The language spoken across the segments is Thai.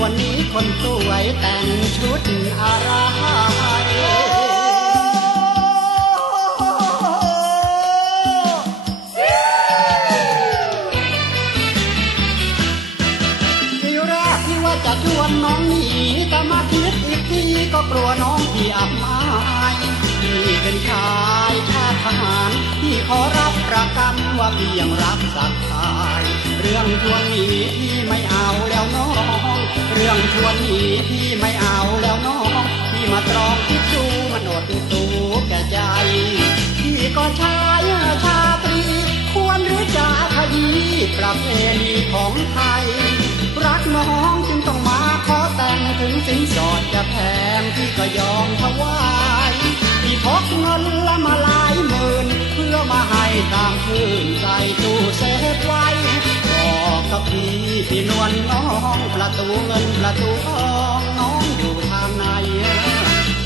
วันนี้คนสวยแต่งชุดอะไรทีแรกที่ว่าจะชวนน้องหนีแต่มาคิดอีกทีก็กลัวน้องพี่อับอายพี่เป็นชายชาติทหารที่ขอรับประกันว่าพี่ยังรักสักทาย เรื่องชวนหนีพี่ไม่เอาแล้วน้อง เรื่องชวนหนีพี่ไม่เอาแล้วน้องพี่มาตรองคิดดูมันอดตูแก่ใจพี่ก็ชายชาตรี ควรหรือจะขยี้ประเพณีของไทย รักน้องจึงต้องมาขอแต่งถึงสินสอดจะแพงพี่ก็ยอมถวายพี่พกเงินละมาหลายหมื่นเพื่อมาให้ตามคืนใส่ พี่นวลน้องประตูเงินประตูทองน้องอยู่ทางไหน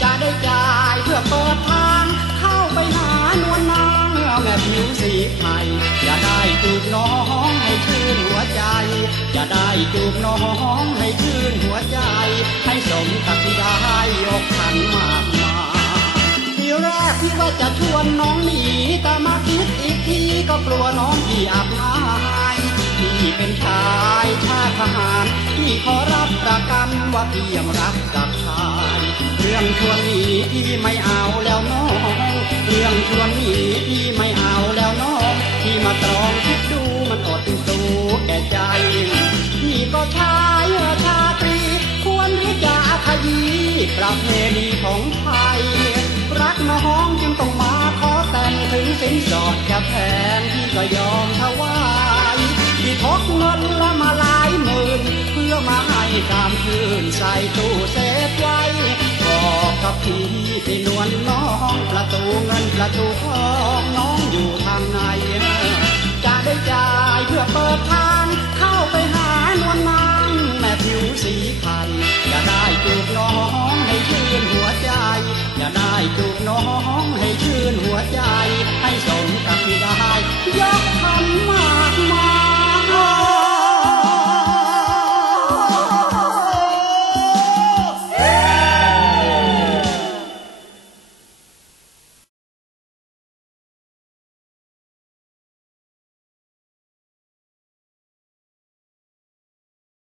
จะได้จ่ายเพื่อเปิดทาง เข้าไปหานวลนางแม่ผิวสีไทยจะได้จูบน้องให้ชื่นหัวใจ จะได้จูบน้องให้ชื่นหัวใจ ให้สมกับที่ได้อกขันมากมายทีแรกที่ว่าจะชวนน้องหนีแต่มาคิดอีกทีก็กลัวน้องพี่อับอาย เป็นชายชาติทหารที่ขอรับประกันว่าพี่ยังรักกับชาย เรื่องชวนหนีพี่ไม่เอาแล้วน้องเรื่องชวนหนีพี่ไม่เอาแล้วน้องที่มาตรองคิดดูมันอดตูแก่ใจพี่ก็ชายชาตรีควรหรือจะขยี้ประเพณีของไทยรักน้องจึงต้องมาขอแต่งถึงสินสอดจะแพงพี่ก็ยอมถวา ใส่ตู้เซฟไว้ บอกกับพี่ที่นวลน้องประตูเงินประตูทองน้องอยู่ทางไหนจะได้จ่ายเพื่อเปิดทาง เข้าไปหานวลนางแม่ผิวสีไทยจะได้จูบน้องให้ชื่นหัวใจจะได้จูบน้องให้ชื่นหัวใจ ให้สมกับที่ได้ยก